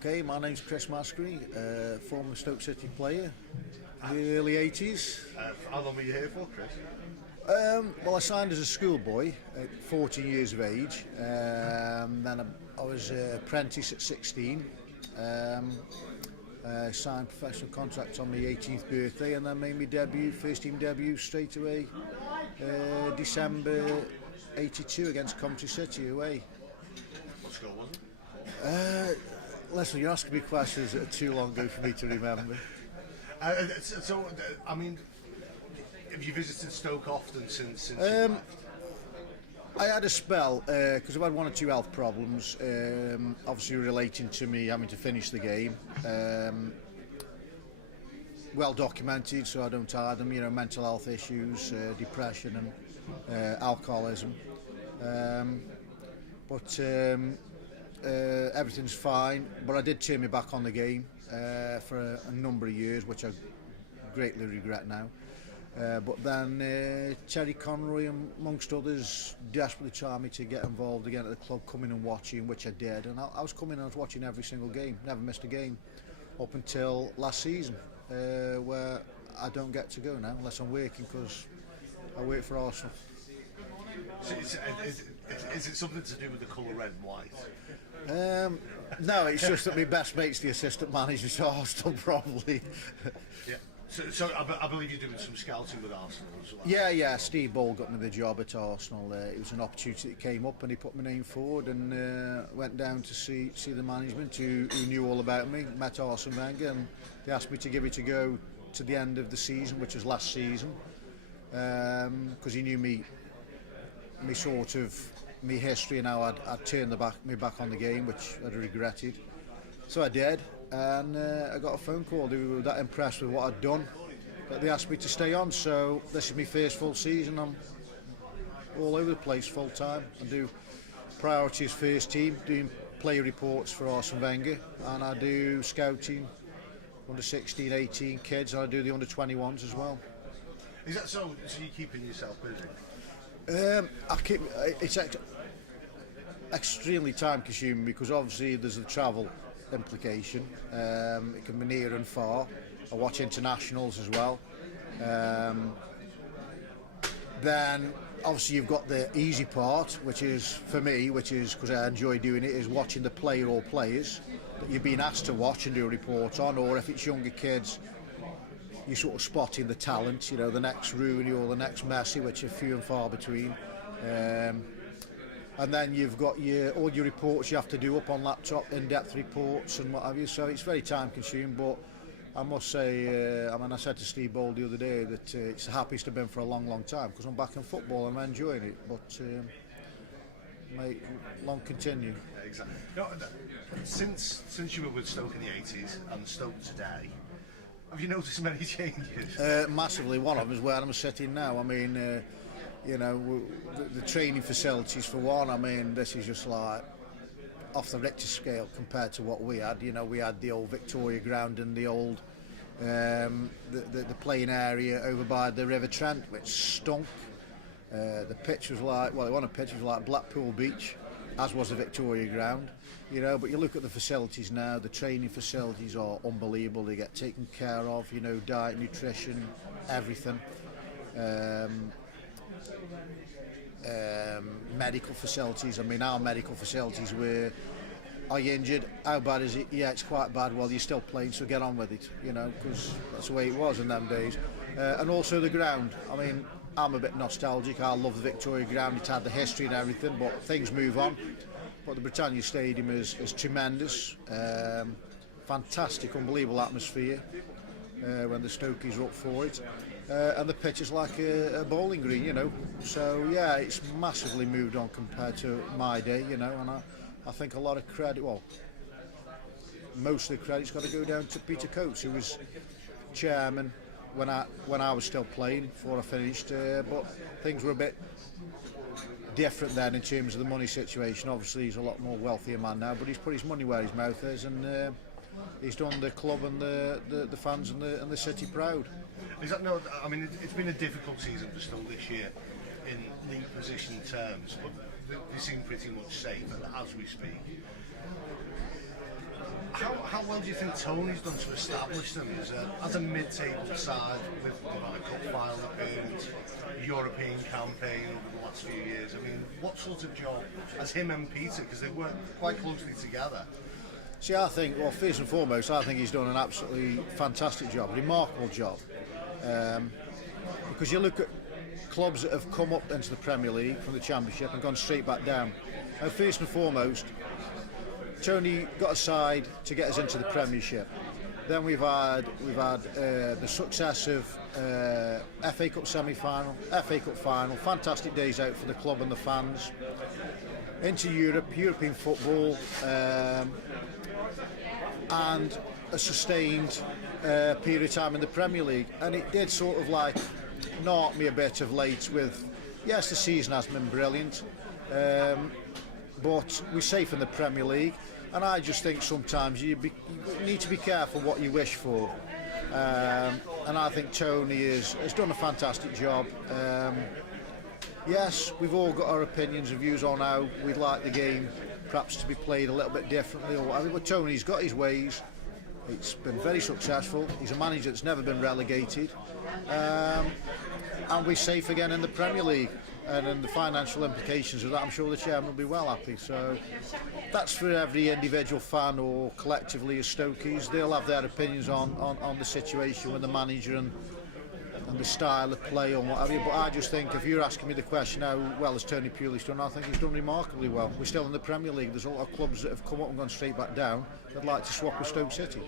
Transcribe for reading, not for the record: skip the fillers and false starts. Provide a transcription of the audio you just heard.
Okay, my name's Chris Maskrey, former Stoke City player in the early 80s. How long were you here for, Chris? Well, I signed as a schoolboy at 14 years of age. Then I was an apprentice at 16. Signed professional contract on my 18th birthday, and then made my debut, first team debut straight away, December 82 against Coventry City away. What score was it? Listen, you're asking me questions that are too long ago for me to remember. I mean, have you visited Stoke often since you left? I had a spell because I've had one or two health problems, obviously relating to me having to finish the game. Well documented, so I don't hide them. You know, mental health issues, depression, and alcoholism. But everything's fine. But I did turn me back on the game for a number of years, which I greatly regret now. But then Terry Conroy, amongst others, desperately tried me to get involved again at the club, coming and watching, which I did. And I was coming and I was watching every single game, never missed a game, up until last season, where I don't get to go now unless I'm working, because I work for Arsenal. So is it something to do with the colour red and white? No, it's just that my best mate's the assistant manager at Arsenal, probably. Yeah. So I believe you're doing some scouting with Arsenal as well. Yeah. Steve Ball got me the job at Arsenal. It was an opportunity that came up, and he put my name forward, and went down to see the management who knew all about me. Met Arsene Wenger, and they asked me to give it a go to the end of the season, which was last season, because he knew me sort of my history, and how I'd turned me back on the game, which I'd regretted. So I did, and I got a phone call. They were that impressed with what I'd done that they asked me to stay on. So this is my first full season. I'm all over the place full time. I do priorities first team, doing player reports for Arsene Wenger, and I do scouting under 16, 18 kids, and I do the under 21s as well. Is that so? So you're keeping yourself busy? It's extremely time consuming, because obviously there's the travel implication. It can be near and far. I watch internationals as well. Then obviously you've got the easy part, which is for me, which is because I enjoy doing it, is watching the player or players that you're being asked to watch and do a report on, or if it's younger kids, you're sort of spotting the talent, you know, the next Rooney or the next Messi, which are few and far between. And then you've got all your reports you have to do up on laptop, in-depth reports and what have you. So it's very time consuming, but I must say, I said to Steve Ball the other day that it's the happiest I've been for a long time, because I'm back in football and I'm enjoying it. But may long continue. Yeah, exactly. No, since you were with Stoke in the 80s and Stoke today, have you noticed many changes? Massively. One of them is where I'm sitting now. I mean, you know, the training facilities for one. I mean, this is just like off the Richter scale compared to what we had. You know, we had the old Victoria ground and the old the playing area over by the River Trent, which stunk. The pitch was like, well, one of the pitches was like Blackpool Beach, as was the Victoria ground. You know, but you look at the facilities now, the training facilities are unbelievable. They get taken care of, you know, diet, nutrition, everything. Medical facilities, I mean, our medical facilities were, are you injured? How bad is it? Yeah, it's quite bad. Well, you're still playing, so get on with it, you know, because that's the way it was in them days. And also the ground. I mean, I'm a bit nostalgic. I love the Victoria ground. It had the history and everything, but things move on. But the Britannia Stadium is tremendous, fantastic, unbelievable atmosphere when the Stokies are up for it, and the pitch is like a bowling green, you know. So yeah, it's massively moved on compared to my day, you know. And I think a lot of credit, well, most of the credit's got to go down to Peter Coates, who was chairman when I was still playing before I finished. But things were a bit different then in terms of the money situation. Obviously he's a lot more wealthier man now, but he's put his money where his mouth is, and he's done the club and the fans and the city proud. Is that no? I mean, it's been a difficult season for Stoke this year in league position terms, but they seem pretty much safe as we speak. How how well do you think Tony's done to establish them as a mid-table side with a cup final appearance, European campaign over the last few years? I mean, what sort of job has him and Peter, because they work quite closely together? See, I think, well, first and foremost, I think he's done an absolutely fantastic job, remarkable job. Because you look at clubs that have come up into the Premier League from the Championship and gone straight back down. Now, first and foremost, Tony got a side to get us into the Premiership. Then we've had the success of FA Cup semi-final, FA Cup final, fantastic days out for the club and the fans. Into Europe, European football, and a sustained period of time in the Premier League. And it did sort of like knock me a bit of late with, yes, the season has been brilliant, but we're safe in the Premier League. And I just think sometimes you need to be careful what you wish for. And I think Tony has done a fantastic job. Yes, we've all got our opinions and views on how we'd like the game perhaps to be played a little bit differently or whatever, but Tony's got his ways. It's been very successful. He's a manager that's never been relegated. And we're safe again in the Premier League. And in the financial implications of that, I'm sure the chairman will be well happy. So that's for every individual fan or collectively as Stokies. They'll have their opinions on the situation with the manager and the style of play and what have you. But I just think if you're asking me the question how well has Tony Pulis done, I think he's done remarkably well. We're still in the Premier League. There's a lot of clubs that have come up and gone straight back down that'd like to swap with Stoke City.